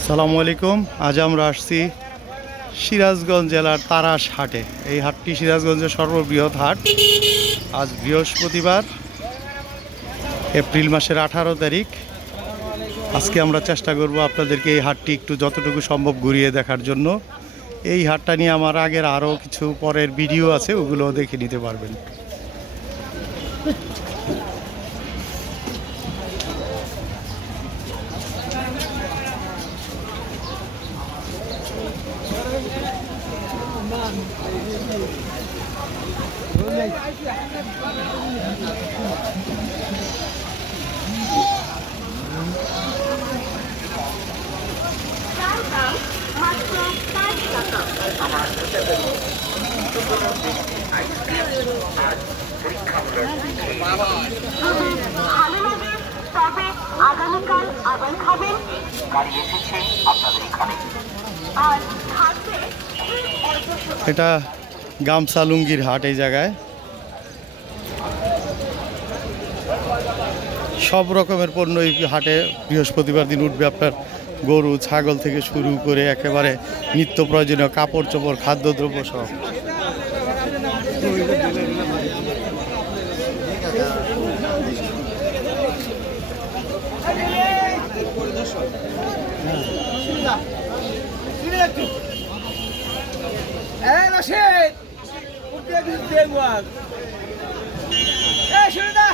আসসালামু আলাইকুম। আজ আমরা আসছি সিরাজগঞ্জ জেলার তারাস হাটে। এই হাটটি সিরাজগঞ্জের সর্ববৃহৎ হাট। আজ বৃহস্পতিবার, এপ্রিল মাসের আঠারো তারিখ। আজকে আমরা চেষ্টা করব আপনাদেরকে এই হাটটি একটু যতটুকু সম্ভব ঘুরিয়ে দেখার জন্য। এই হাটটা নিয়ে আমার আগের আরও কিছু পরের ভিডিও আছে ওগুলো দেখে নিতে পারবেন। তবে আগামীকাল আবার খাবেন। গাড়ি এসেছে আপনাদের এখানে। আর এটা গামছা লুঙ্গির হাট এই জায়গায়। সব রকমের পণ্য এই হাটে বৃহস্পতিবার দিন উঠবে আপনার গরু, ছাগল থেকে শুরু করে একেবারে নিত্য প্রয়োজনীয় কাপড় চোপড়, খাদ্যদ্রব্য সব। এই উঠে কিছু দেখব এই শুনে